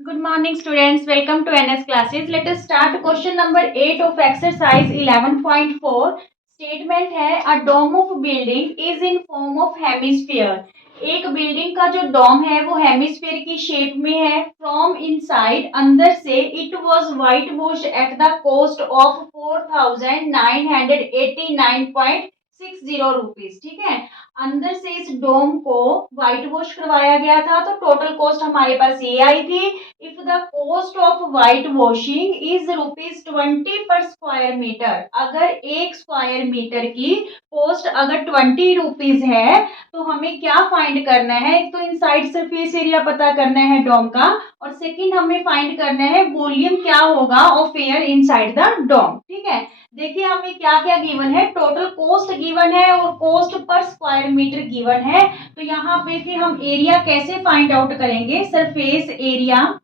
Good morning, students. Welcome to NS classes. Let us start question number 8 of exercise 11.4. Statement है a dome of building is in form of hemisphere. एक building का जो डोम है वो hemisphere की shape में है. फ्रॉम इनसाइड अंदर से it was white wash at the cost of 4989.60 rupees. ठीक है, अंदर से इस डोम को व्हाइट वॉश करवाया गया था तो टोटल कॉस्ट हमारे पास ये आई थी. If the cost of white washing is ₹20 पर स्क्वायर मीटर, अगर एक स्क्वायर मीटर की कॉस्ट अगर ₹20 है तो हमें क्या फाइंड करना है. एक तो इनसाइड सरफेस एरिया पता करना है डोम का, और सेकंड हमें फाइंड करना है वॉल्यूम क्या होगा of air inside the dome. ठीक है, देखिए हमें क्या क्या गिवन है. टोटल कॉस्ट गिवन है और cost per square metre given है. तो यहाँ पे फिर हम एरिया कैसे फाइंड आउट करेंगे. Surface area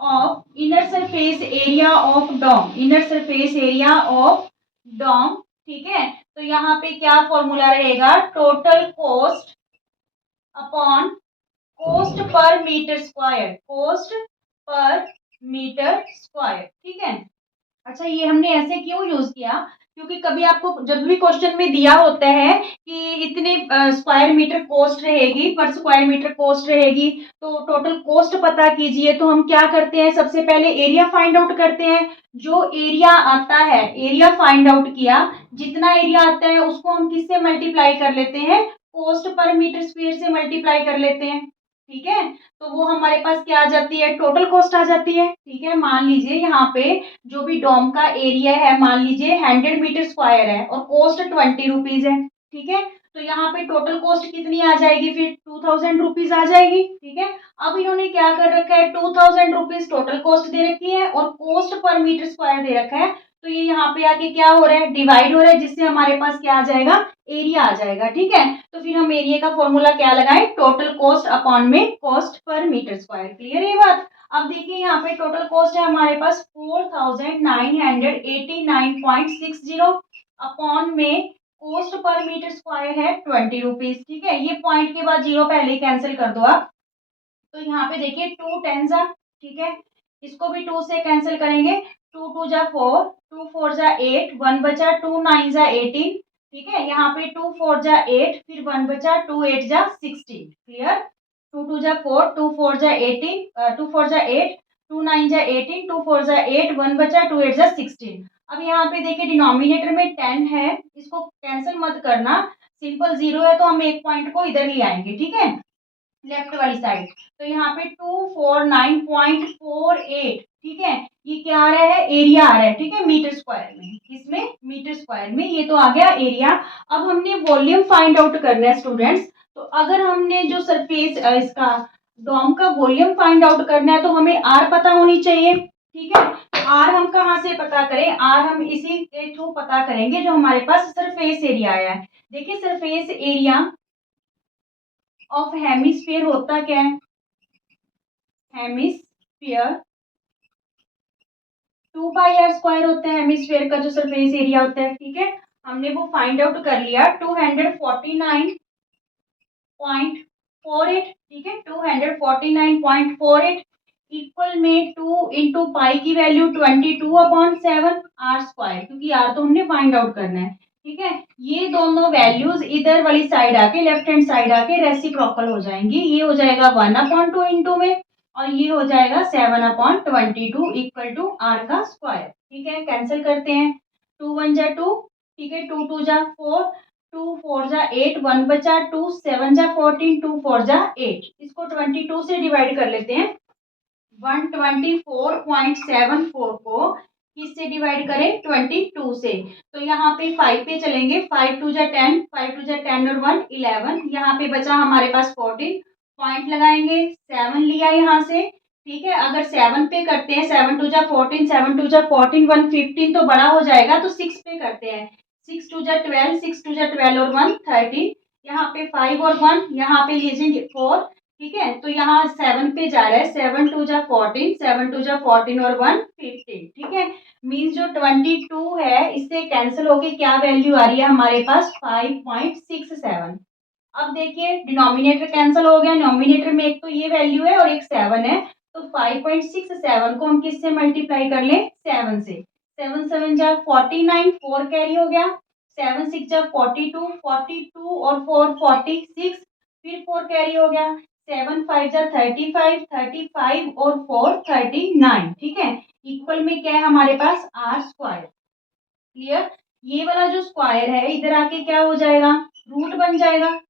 of inner surface area of dome, inner surface area of dome. ठीक है, तो यहाँ पे क्या फॉर्मूला रहेगा. Total cost upon cost per metre square, cost per metre square. ठीक है, अच्छा ये हमने ऐसे क्यों यूज किया, क्योंकि कभी आपको जब भी क्वेश्चन में दिया होता है कि इतने स्क्वायर मीटर कॉस्ट रहेगी, पर स्क्वायर मीटर कॉस्ट रहेगी, तो टोटल कॉस्ट पता कीजिए. तो हम क्या करते हैं, सबसे पहले एरिया फाइंड आउट करते हैं. जो एरिया आता है, एरिया फाइंड आउट किया, जितना एरिया आता है उसको हम किससे मल्टीप्लाई कर लेते हैं, कॉस्ट पर मीटर स्क्वायर से मल्टीप्लाई कर लेते हैं. ठीक है, तो वो हमारे पास क्या आ जाती है, टोटल कॉस्ट आ जाती है. ठीक है, मान लीजिए यहाँ पे जो भी डोम का एरिया है मान लीजिए 100 मीटर स्क्वायर है और कॉस्ट ₹20 है. ठीक है, तो यहाँ पे टोटल कॉस्ट कितनी आ जाएगी, फिर ₹2000 आ जाएगी. ठीक है, अब इन्होंने क्या कर रखा है, ₹2000 टोटल कॉस्ट दे रखी है और कॉस्ट पर मीटर स्क्वायर दे रखा है. तो ये यहाँ पे आके क्या हो रहा है, डिवाइड हो रहा है, जिससे हमारे पास क्या आ जाएगा, एरिया आ जाएगा. ठीक है, तो फिर हम एरिया का फॉर्मूला क्या लगाएं, टोटल कॉस्ट अपॉन में cost per metre square. Clear है ये बात. अब देखिए यहाँ पे टोटल कॉस्ट है हमारे पास 4989.60 अपॉन में कॉस्ट पर मीटर स्क्वायर है ₹20. ठीक है, ये पॉइंट के बाद जीरो पहले ही कैंसिल कर दो आप. तो यहाँ पे देखिए 2 10 ठीक है, इसको भी 2 से कैंसिल करेंगे. 2 2 जा 4, 2 4 जा 8, 1 बचा, 2 9 जा 18. ठीक है, यहाँ पे 2 4 जा 8, फिर 1 बचा, 2 8 जा 16. क्लियर. 2 2 जा 4, 2 4 जा 18, 2 4 जा 8, 2 9 जा 18, 2 4 जा 8, 1 बचा, 2 8 जा 16. अब यहाँ पे देखिए डिनोमिनेटर में 10 है, इसको कैंसिल मत करना, सिंपल जीरो है तो हम एक पॉइंट को इधर ले आएंगे. ठीक है, लेफ्ट वाली साइड. तो यहाँ पे 249.48. ठीक है, ये क्या आ रहा है, एरिया आ रहा है. ठीक है, मीटर स्क्वायर में, किसमें, मीटर स्क्वायर में. ये तो आ गया एरिया. अब हमने वॉल्यूम फाइंड आउट करना है स्टूडेंट्स. तो अगर हमने जो सरफेस इसका डोम का वॉल्यूम फाइंड आउट करना है तो हमें आर पता होनी चाहिए. ठीक है, आर हम कहाँ से पता करें, आर हम इसी के थ्रू पता करेंगे जो हमारे पास सरफेस एरिया आया है. देखिए सरफेस एरिया ऑफ हेमिस्फीयर होता क्या है, हेमिस्फीयर 2 पाई r² होता है. हेमिस्फीयर का जो सरफेस एरिया होता है. ठीक है, हमने वो फाइंड आउट कर लिया 249.48. ठीक है, 249.48 इक्वल में 2 इंटू पाई की वैल्यू 22/7 r², क्योंकि r तो हमने फाइंड आउट करना है. ठीक है, ये दोनों वैल्यूज इधर वाली साइड आके, लेफ्ट हैंड साइड आके रेसिप्रोकल हो जाएंगी. ये हो जाएगा 1/2 इंटू में, और ये हो जाएगा 7/22 इक्वल टू आर का स्क्वायर. ठीक है, कैंसिल करते हैं. 2 1 जा 2. ठीक है, 2 2 जा 4, 2 4 जा 8, 1 बचा, 2 7 जा 14, 2 4 जा 8. इसको 22 से डिवाइड कर लेते हैं. 124.74 को किससे डिवाइड करें, 22 से. तो यहाँ पे 5 पे चलेंगे. 5 2 जा 10, 5 2 जा 10 और 1 11. यहाँ पे बचा हमारे पास 14. पॉइंट लगाएंगे, 7 लिया यहाँ से. ठीक है, अगर 7 पे करते हैं, 7 2 जा 14, 7 2 जा 14, 1 15 तो बड़ा हो जाएगा, तो 6 पे करते हैं. 6 2 जा 12, 6 2 जा 12 और 1 13. यहाँ पे 5 और 1, यहाँ पे लीजिए 4. ठीक है, तो यहाँ 7 पे जा रहा है. 7 2 जा 14, 7 2 जा 14 और 1 15. ठीक है, मीन्स जो 22 है इससे कैंसिल होके क्या वैल्यू आ रही है हमारे पास, 5.67. अब देखिए डिनोमिनेटर कैंसिल हो गया, नोमिनेटर में एक तो ये वैल्यू है और एक 7 है, तो 5.67 को हम किससे मल्टीप्लाई कर लें? 7 से। 7 7 जा 49, 4 कैरी हो गया। 7 6 जा 42, 42 और 4 46, फिर 4 कैरी हो गया। 7 5 जा 35, 35 और 4 39। ठीक है, इक्वल में क्या है हमारे पास? Are square. क्लियर? ये वाला जो स्क्वायर है इधर आके क्या हो जाएगा? रूट बन जाएगा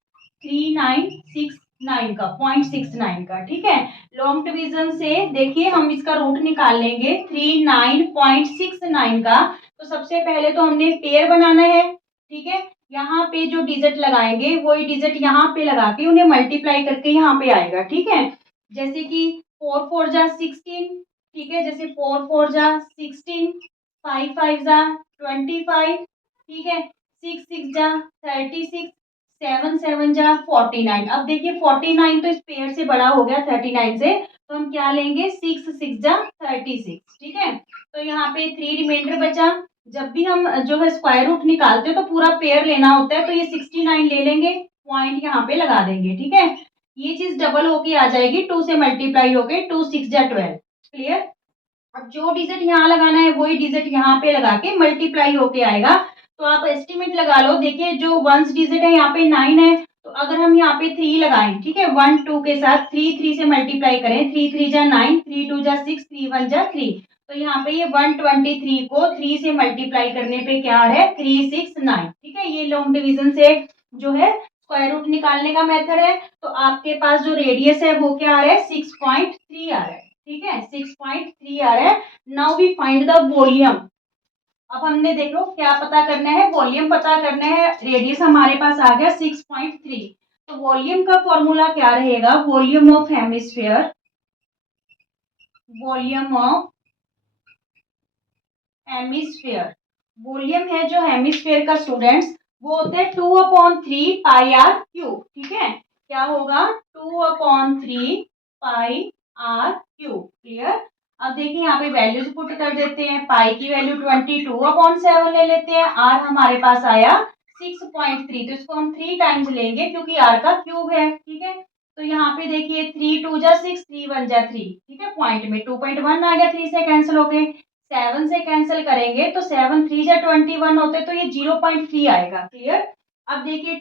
3969 का, 0.69 का। ठीक है, लॉन्ग डिवीजन से देखिए हम इसका रूट निकाल लेंगे 39.69 का। तो सबसे पहले तो हमने पेयर बनाना है। ठीक है, यहाँ पे जो डिजिट लगाएंगे वही डिजिट यहाँ पे लगा के उन्हें मल्टीप्लाई करके यहाँ पे आएगा। ठीक है, जैसे कि 4 4 जा 16। ठीक है, जैसे 4 4 जा 16, 5 5 जा 25। ठीक है, 6 6 जा 36, 7 7 जा 49। अब देखिए 49 तो इस पेयर से बड़ा हो गया 39 से, तो हम क्या लेंगे? 6 6 जा 36। ठीक है, तो यहाँ पे 3 रिमाइंडर बचा। जब भी हम जो है स्क्वायर रूट निकालते हैं तो पूरा पेयर लेना होता है, तो ये 69 ले लेंगे, पॉइंट यहाँ पे लगा देंगे। ठीक है, ये चीज डबल होके आ जाएगी, 2 से मल्टीप्लाई होके, 2 6 जा 12। क्लियर? अब जो डिजिट यहाँ लगाना है वही डिजिट यहाँ पे लगा के मल्टीप्लाई होके आएगा। तो आप एस्टिमेट लगा लो। देखिए जो वंस डिजिट है यहाँ पे 9 है, तो अगर हम यहाँ पे 3 लगाएं, ठीक है, 1 2 के साथ 3 3 से मल्टीप्लाई करें, 3 3 जा 9, 3 2 जा 6, 3 1 जा 3। तो यहाँ पे ये 123 को 3 से मल्टीप्लाई करने पे क्या आ रहा है? 369। ठीक है, ये लॉन्ग डिवीजन से जो है स्क्वायर रूट निकालने का मेथड है। तो आपके पास जो रेडियस है वो क्या आ रहा है? 6.3 आ रहा है। ठीक है, 6.3 आ रहा है। Now we find the volume. अब हमने देखो क्या पता करना है? वॉल्यूम पता करना है। रेडियस हमारे पास आ गया 6.3। तो वॉल्यूम का फॉर्मूला क्या रहेगा? Volume of hemisphere, volume of hemisphere, volume है जो हेमिस्फीयर का स्टूडेंट्स, वो होता है 2/3 पाई आर क्यूब। ठीक है, क्या होगा? 2/3 पाई आर क्यूब। क्लियर? अब देखिए यहाँ पे वैल्यूज पुट कर देते हैं। पाई की वैल्यू 22/7 ले लेते हैं। आर हमारे पास आया 6.3, तो इसको हम 3 टाइम्स लेंगे क्योंकि आर का क्यूब है। ठीक है, तो यहाँ पे देखिए 3 2 जा 6, 3 1 जा 3। ठीक है, पॉइंट में 2.1 आ गया, 3 से कैंसिल हो गए। 7 से कैंसिल करेंगे तो 7 3 जा 21 होते, तो ये 0.3 आएगा। क्लियर? अब देखिए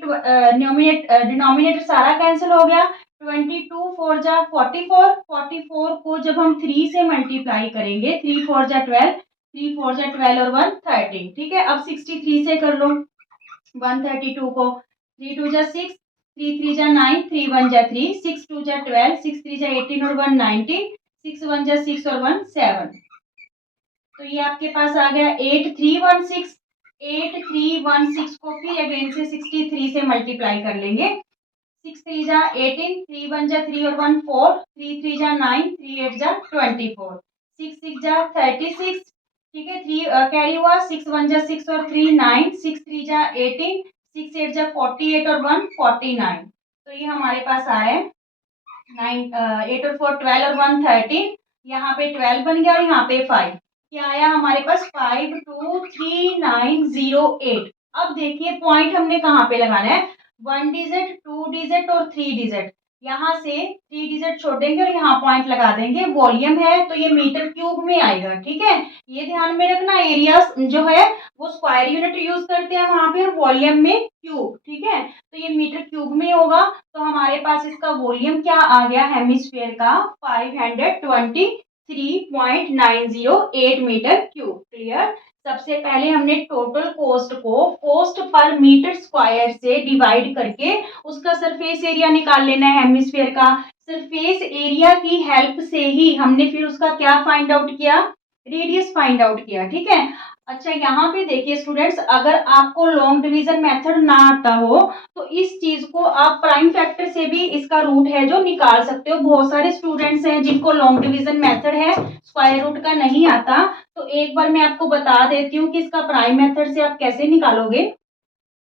डिनोमिनेटर सारा कैंसिल हो गया। 22 4 जा 44, 44 को जब हम 3 से मल्टीप्लाई करेंगे, 3 4 जा 12, 3 4 जा 12 और 1 13। ठीक है, अब 63 से कर लो 132 को। 3 2 जा 6, 3 3 जा 9, 3 1 जा 3, 6 2 जा 12, 6 3 जा 18 और 1 19, 6 1 जा 6 और 1 7। तो ये आपके पास आ गया 8316। 8316 को फिर अगेन से 63 से मल्टीप्लाई कर लेंगे। 6 3 जा 18, 3 1 जा 3 और 1 4, 3 3 जा 9, 3 8 जा 24, 6 6 जा 36। ठीक है, 3 कैरी हुआ, 6 1 जा 6 और 3 9, 6 3 जा 18, 6 8 जा 48 और 1 49। तो ये हमारे पास आया 8 और 4 12 और 1 13। यहाँ पे 12 बन गया और यहाँ पे 5। क्या आया हमारे पास? 523908। अब देखिए पॉइंट हमने कहाँ पे लगाना है? 1 डिजिट, 2 डिजिट और 3 डिजिट। यहाँ से 3 डिजिट छोड़ेंगे और यहाँ पॉइंट लगा देंगे। वॉल्यूम है तो ये मीटर क्यूब में आएगा। ठीक है, ये ध्यान में रखना। एरिया जो है वो स्क्वायर यूनिट यूज करते हैं वहां पे, वॉल्यूम में क्यूब। ठीक है, तो ये मीटर क्यूब में होगा। तो हमारे पास इसका वॉल्यूम क्या आ गया हेमिस्फीयर का? 523.908 मीटर क्यूब। क्लियर? सबसे पहले हमने टोटल कोस्ट को कोस्ट पर मीटर स्क्वायर से डिवाइड करके उसका सरफेस एरिया निकाल लेना है हेमिस्फीयर का। सरफेस एरिया की हेल्प से ही हमने फिर उसका क्या फाइंड आउट किया? रेडियस फाइंड आउट किया। ठीक है, अच्छा यहाँ पे देखिए स्टूडेंट्स, अगर आपको लॉन्ग डिवीजन मेथड ना आता हो तो इस चीज को आप प्राइम फैक्टर से भी इसका रूट है जो निकाल सकते हो। बहुत सारे स्टूडेंट्स हैं जिनको लॉन्ग डिवीजन मेथड है, स्क्वायर रूट का नहीं आता। तो एक बार मैं आपको बता देती हूँ कि इसका प्राइम मेथड से आप कैसे निकालोगे।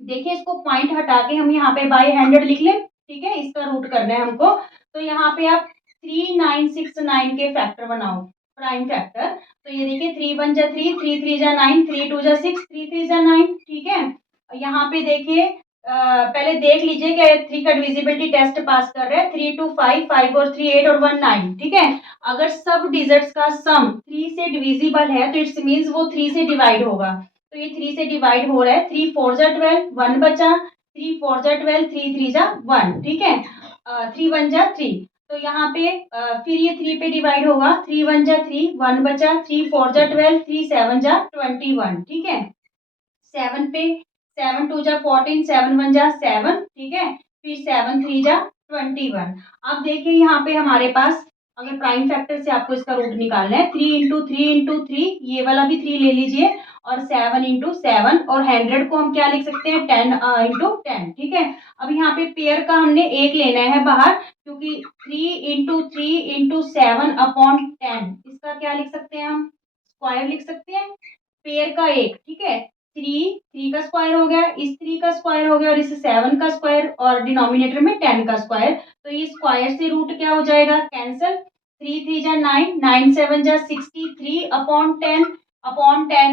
देखिए इसको पॉइंट हटा के हम यहाँ पे बाय हैंडेड लिख लें। ठीक है, इसका रूट करना है हमको। तो यहाँ पे आप 3969 के फैक्टर बनाओ, प्राइम फैक्टर। तो ये देखिए 3 1 जा 3, 3 3 जा 9, 3 2 जा 6, 3 3 जा 9। ठीक है, यहाँ पे देखिए पहले देख लीजिए कि 3 का डिविजिबिलिटी टेस्ट पास कर रहे हैं। 3 2 5, 5 और 3 8 और 1 9, ठीक है। अगर सब डिजिट्स का सम 3 से डिविजिबल है तो इट्स मीन्स वो 3 से डिवाइड होगा। तो ये 3 से डिवाइड हो रहा है। 3 4 जा 12, 1 बचा। 3 4 जा 12, 3 3 जा 1, ठीक है। 3 1 जा 3। तो यहाँ पे फिर ये 3 पे डिवाइड होगा। 3 1 जा 3, 1 बचा। 3 4 जा 12, 3 7 जा 21, ठीक है। 7 पे 7 2 जा 14, 7 1 जा 7, ठीक है। फिर 7 3 जा 21। अब देखिए यहाँ पे हमारे पास अगर प्राइम फैक्टर से आपको इसका रूट निकालना है, 3 इंटू 3 इंटू 3, ये वाला भी 3 ले लीजिए, और 7 इंटू 7, और 100 को हम क्या लिख सकते हैं, 10 इंटू 10, ठीक है। अब यहाँ पे पेयर का हमने एक लेना है बाहर, क्योंकि 3 इंटू 7 अपॉन 10, इसका क्या लिख सकते हैं, हम स्क्वायर लिख सकते हैं। पेयर का एक, ठीक है। 3 का स्क्वायर हो गया, इस 3 का स्क्वायर हो गया, और इस 7 का स्क्वायर, और डिनोमिनेटर में 10 का स्क्वायर। तो ये स्क्वायर से रूट क्या हो जाएगा, कैंसल। 3 3 जा 9, 9 7 जा 63 अपॉन 10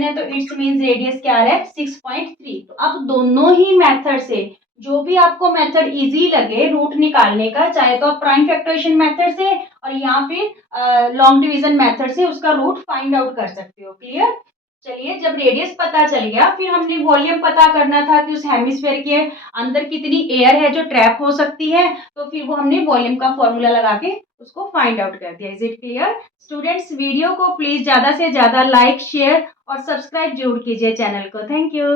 है, तो इट्स मीन्स रेडियस क्या आ रहा है, 6.3। तो अब दोनों ही मेथड से जो भी आपको मेथड इजी लगे रूट निकालने का, चाहे तो आप प्राइम फैक्टराइजेशन मेथड से और या फिर लॉन्ग डिवीजन मेथड से उसका रूट फाइंड आउट कर सकते हो। क्लियर। चलिए, जब रेडियस पता चल गया, फिर हमने वॉल्यूम पता करना था कि उस हेमिस्फेयर के अंदर कितनी एयर है जो ट्रैप हो सकती है। तो फिर वो हमने वॉल्यूम का फॉर्मूला लगा के उसको फाइंड आउट कर दिया। Is it clear students? Video को प्लीज ज्यादा से ज्यादा लाइक, शेयर और सब्सक्राइब जरूर कीजिए चैनल को। Thank you.